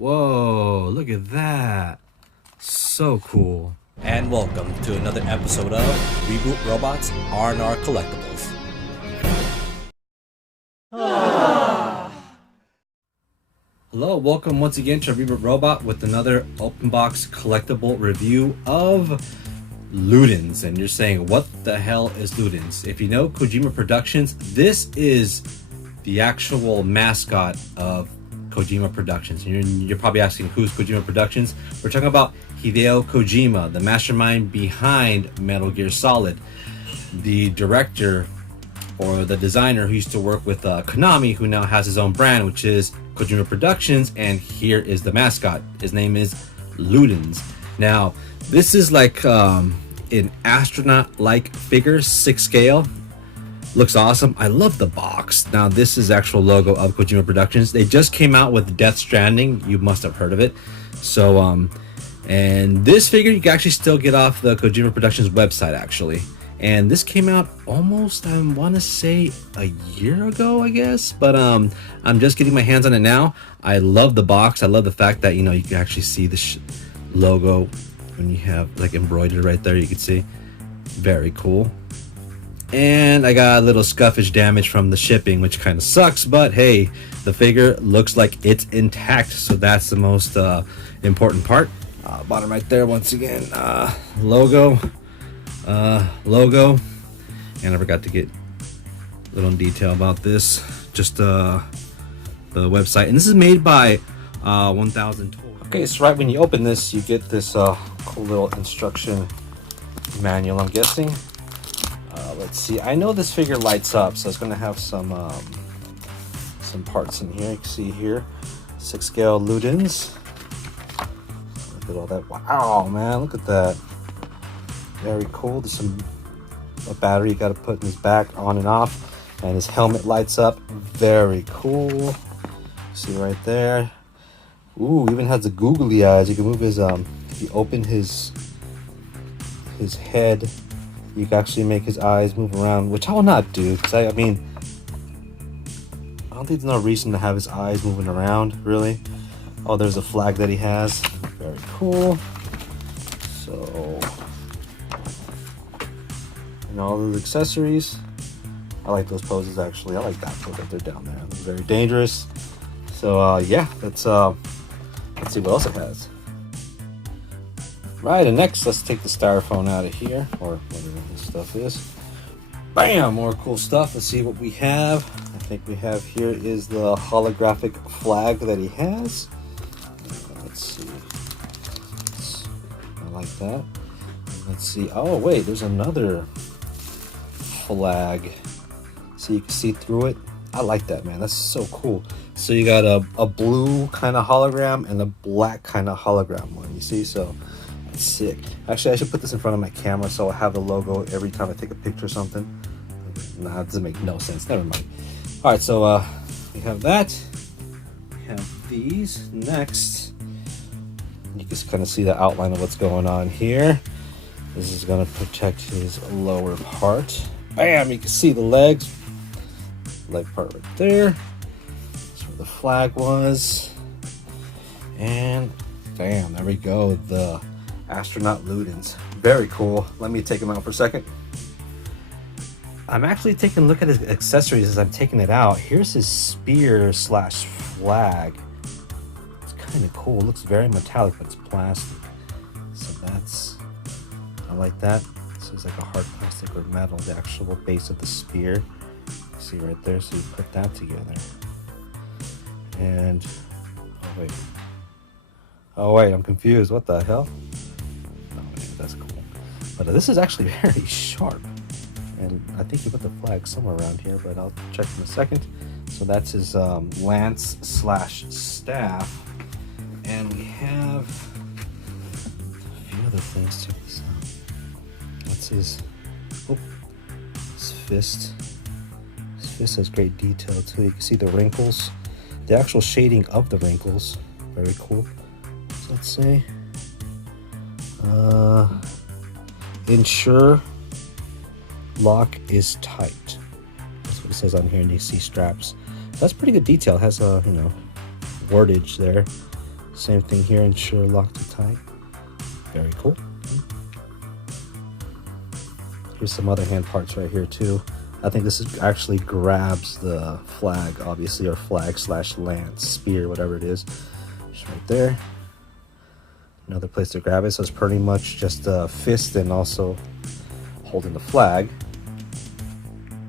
Whoa, look at that. So cool. And welcome to another episode of Reboot Robots R&R Collectibles. Hello, welcome once again to Reboot Robot with another open box collectible review of LUDENS. And you're saying, what the hell is LUDENS? If you know KOJIMA Productions, this is the actual mascot of KOJIMA Productions. And you're probably asking, who's KOJIMA Productions? We're talking about Hideo Kojima, the mastermind behind Metal Gear Solid, the director or the designer who used to work with Konami, who now has his own brand, which is KOJIMA Productions. And here is the mascot. His name is LUDENS. Now, this is like an astronaut-like figure, 6 scale. Looks awesome. I love the box. Now, this is actual logo of KOJIMA Productions. They just came out with Death Stranding. You must have heard of it. So, and this figure you can actually still get off the KOJIMA Productions website, actually. And this came out almost, I want to say, a year ago, I guess. But I'm just getting my hands on it now. I love the box. I love the fact that, you know, you can actually see the logo when you have like embroidered right there. You can see. Very cool. And I got a little scuffage damage from the shipping, which kind of sucks. But hey, the figure looks like it's intact. So that's the most important part. Bottom right there, once again, logo. And I forgot to get a little in detail about this, just the website. And this is made by 1000 Toys. Okay, so right when you open this, you get this cool little instruction manual, I'm guessing. Let's see, I know this figure lights up, so it's going to have some parts in here. You can see here, 6 scale LUDENS. Look at all that. Wow, man, look at that. Very cool. There's a battery you got to put in his back, on and off, and his helmet lights up. Very cool. See right there. Ooh, even has the googly eyes. You can move his if you open his head, you can actually make his eyes move around, which I will not do, because I mean, I don't think there's no reason to have his eyes moving around, really. Oh, there's a flag that he has. Very cool. So, and all those accessories. I like those poses, actually. I like that pose that they're down there. It's very dangerous. So yeah, let's see what else it has. Right, and next let's take the styrofoam out of here, or whatever this stuff is. Bam, more cool stuff. Let's see what we have. I think we have here is the holographic flag that he has. Let's see. I like that. Let's see. Oh wait, there's another flag, so you can see through it. I like that, man. That's so cool. So you got a blue kind of hologram and a black kind of hologram one, you see? So that's sick. Actually, I should put this in front of my camera so I'll have the logo every time I take a picture or something. Nah, it doesn't make no sense. Never mind. All right, so we have that. We have these. Next, you can kind of see the outline of what's going on here. This is going to protect his lower part. Bam! You can see the legs. Leg part right there. That's where the flag was. And bam, there we go. The astronaut LUDENS. Very cool. Let me take him out for a second. I'm actually taking a look at his accessories as I'm taking it out. Here's his spear slash flag. It's kind of cool. It looks very metallic, but it's plastic. So that's, I like that. This is like a hard plastic or metal, the actual base of the spear. See right there, so you put that together. And oh wait, I'm confused. What the hell? Oh wait, that's cool. But this is actually very sharp. And I think you put the flag somewhere around here, but I'll check in a second. So that's his lance slash staff. And we have a few other things. Check this out. That's his fist. His fist has great detail too. You can see the wrinkles, the actual shading of the wrinkles. Very cool. So let's say ensure lock is tight. That's what it says on here, and you see straps. That's pretty good detail. It has a, you know, wordage there. Same thing here, ensure lock to tight. Very cool. Here's some other hand parts right here too. I think this is actually grabs the flag, obviously, or flag / lance, spear, whatever it is. Just right there. Another place to grab it, so it's pretty much just a fist and also holding the flag.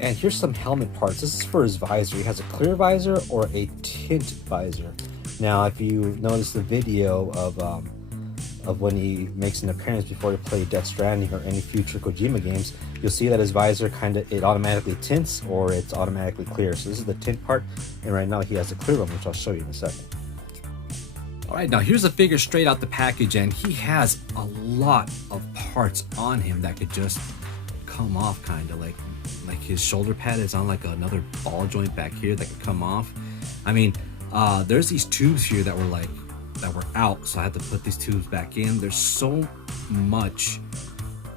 And here's some helmet parts. This is for his visor. He has a clear visor or a tint visor. Now, if you notice the video of when he makes an appearance before he played Death Stranding or any future Kojima games, you'll see that his visor it automatically tints or it's automatically clear. So this is the tint part, and right now he has a clear one, which I'll show you in a second. All right, now here's a figure straight out the package, and he has a lot of parts on him that could just come off, kind of like his shoulder pad is on like another ball joint back here that could come off. I mean, there's these tubes here that were out, so I had to put these tubes back in. There's so much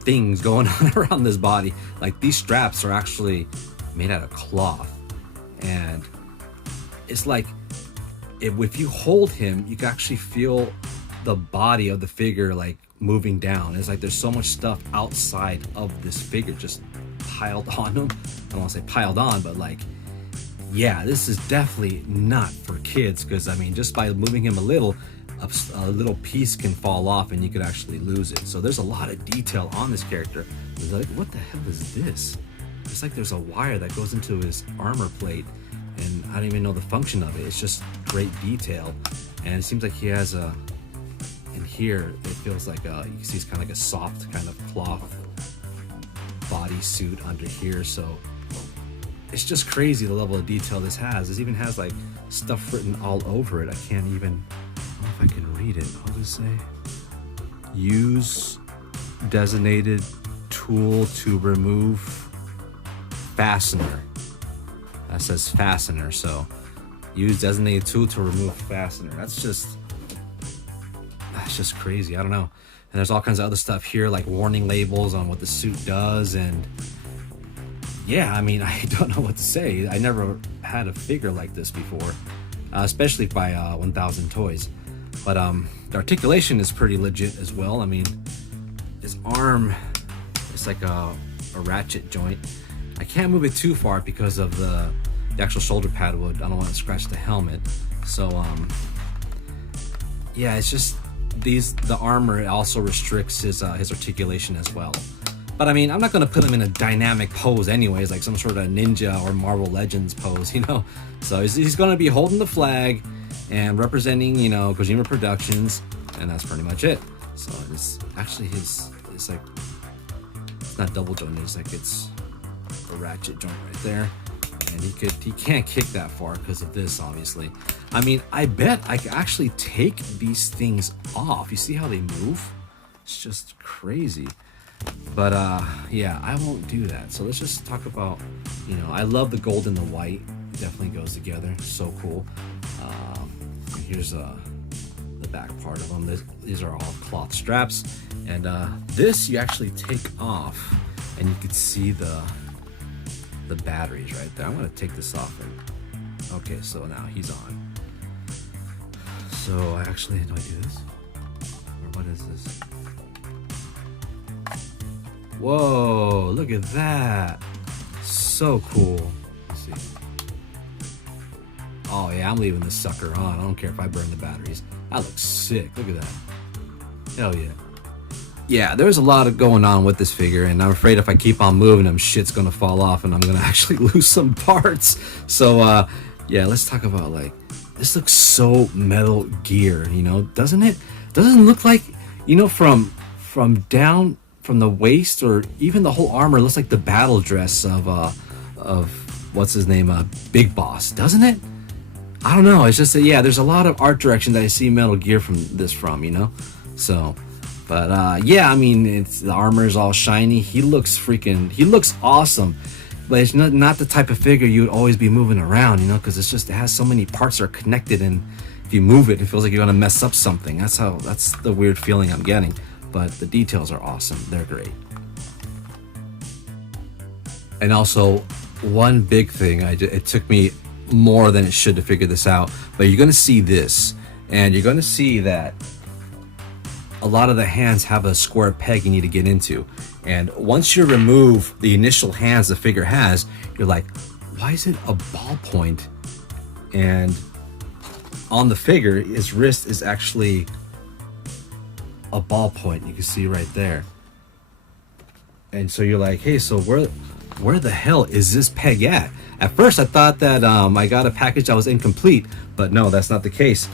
things going on around this body. Like, these straps are actually made out of cloth, and it's like if you hold him, you can actually feel the body of the figure like moving down. It's like there's so much stuff outside of this figure just piled on him. I don't want to say piled on, but like, yeah, this is definitely not for kids, because I mean, just by moving him a little piece can fall off and you could actually lose it. So there's a lot of detail on this character. It's like, what the hell is this? It's like there's a wire that goes into his armor plate, and I don't even know the function of it. It's just great detail. And it seems like he has in here, it feels like you can see it's kind of like a soft kind of cloth bodysuit under here. So it's just crazy the level of detail this has. This even has like stuff written all over it. I can't even, I don't know if I can read it. I'll just say, use designated tool to remove fastener. That says fastener, so use designated tool to remove fastener. That's just crazy. I don't know. And there's all kinds of other stuff here, like warning labels on what the suit does. And yeah, I mean, I don't know what to say. I never had a figure like this before, especially by 1000 Toys. But the articulation is pretty legit as well. I mean, his arm, it's like a ratchet joint. I can't move it too far because of the actual shoulder pad would, I don't want to scratch the helmet. So yeah, it's just the armor also restricts his articulation as well. But I mean, I'm not going to put him in a dynamic pose anyways, like some sort of ninja or Marvel Legends pose, you know. So he's going to be holding the flag and representing, you know, KOJIMA Productions, and that's pretty much it. So it's actually it's like, it's not double jointed, it's like it's a ratchet joint right there, and he can't kick that far because of this, obviously. I mean, I bet I could actually take these things off. You see how they move? It's just crazy. But yeah, I won't do that. So let's just talk about, you know, I love the gold and the white. It definitely goes together. So cool. Here's the back part of them. These are all cloth straps, and this you actually take off, and you can see the batteries right there. I'm gonna take this off. Okay, so now he's on. So I actually, do I do this? Or what is this? Whoa, look at that. So cool. Let's see. Oh yeah, I'm leaving this sucker on. I don't care if I burn the batteries. That looks sick. Look at that. Hell yeah. Yeah, there's a lot of going on with this figure, and I'm afraid if I keep on moving him, shit's gonna fall off and I'm gonna actually lose some parts. So yeah, let's talk about, like, this looks so Metal Gear, you know, doesn't it? Doesn't look like, you know, from down from the waist, or even the whole armor looks like the battle dress of what's his name, Big Boss, doesn't it? I don't know. It's just that, yeah, there's a lot of art direction that I see Metal Gear from, you know. So, but yeah, I mean, the armor is all shiny. He looks awesome. But it's not the type of figure you would always be moving around, you know, because it has so many parts that are connected, and if you move it, it feels like you're gonna mess up something. That's the weird feeling I'm getting. But the details are awesome. They're great. And also, one big thing, it took me more than it should to figure this out, but you're gonna see this, and you're going to see that a lot of the hands have a square peg you need to get into. And once you remove the initial hands the figure has, you're like, why is it a ballpoint? And on the figure, his wrist is actually a ballpoint. You can see right there. And so you're like, hey, so where the hell is this peg at? At first I thought that I got a package that was incomplete, but no, that's not the case.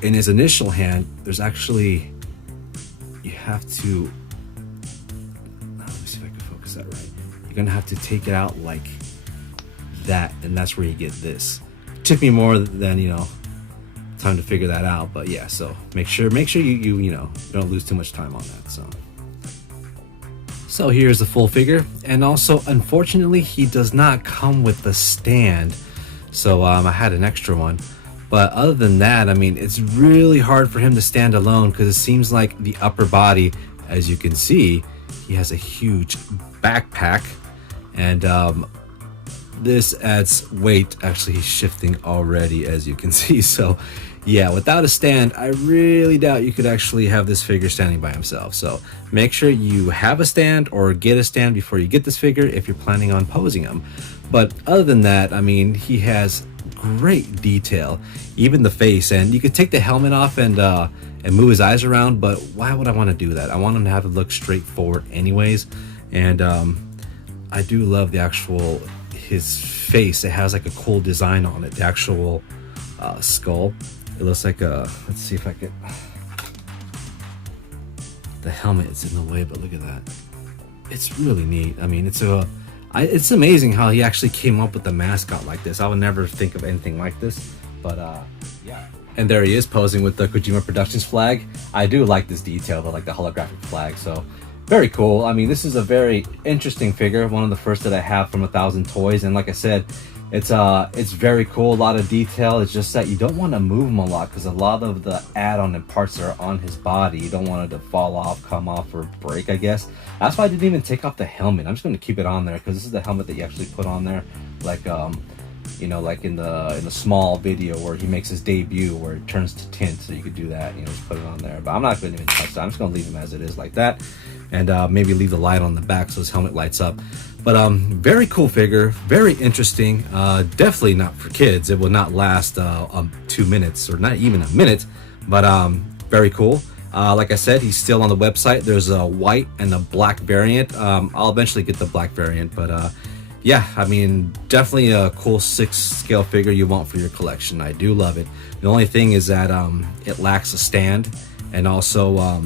In his initial hand, there's actually, you have to, let me see if I can focus that right. You're gonna have to take it out like that, and that's where you get this. It took me more than, you know, time to figure that out, but yeah, so make sure you know, don't lose too much time on that. So here's the full figure, and also unfortunately he does not come with the stand, so I had an extra one. But other than that, I mean, it's really hard for him to stand alone, because it seems like the upper body, as you can see, he has a huge backpack, and this adds weight. Actually, he's shifting already, as you can see. So yeah, without a stand, I really doubt you could actually have this figure standing by himself. So make sure you have a stand or get a stand before you get this figure if you're planning on posing him. But other than that, I mean, he has great detail, even the face, and you could take the helmet off and move his eyes around, but why would I want to do that? I want him to have it look straight forward anyways. And I do love the actual, his face. It has like a cool design on it, the actual skull. It looks like a, let's see if I can, the helmet is in the way, but look at that. It's really neat. I mean, it's amazing how he actually came up with the mascot like this. I would never think of anything like this, but yeah. And there he is posing with the KOJIMA Productions flag. I do like this detail, like the holographic flag, so very cool. I mean, this is a very interesting figure, one of the first that I have from 1,000 Toys, and like I said, it's very cool, a lot of detail. It's just that you don't want to move him a lot, because a lot of the add-on and parts are on his body. You don't want it to fall off, come off, or break, I guess. That's why I didn't even take off the helmet. I'm just going to keep it on there, because this is the helmet that you actually put on there, like you know, like in the small video where he makes his debut, where it turns to tint. So you could do that, you know, just put it on there. But I'm not going to even touch that. I'm just going to leave him as it is like that, and maybe leave the light on the back so his helmet lights up. But very cool figure, very interesting. Definitely not for kids. It will not last 2 minutes, or not even a minute. But very cool. Like I said, he's still on the website. There's a white and a black variant. I'll eventually get the black variant, but yeah, I mean, definitely a cool 6 scale figure you want for your collection. I do love it. The only thing is that it lacks a stand, and also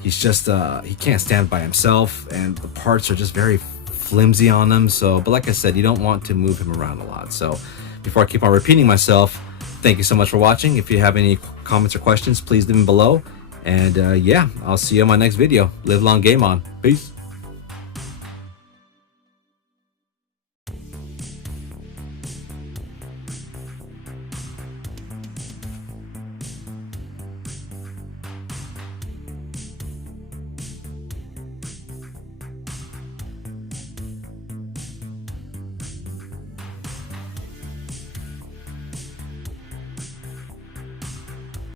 he's just he can't stand by himself, and the parts are just very flimsy on him. So, but like I said, you don't want to move him around a lot. So before I keep on repeating myself, thank you so much for watching. If you have any comments or questions, please leave them below. And yeah, I'll see you on my next video. Live long, game on. Peace.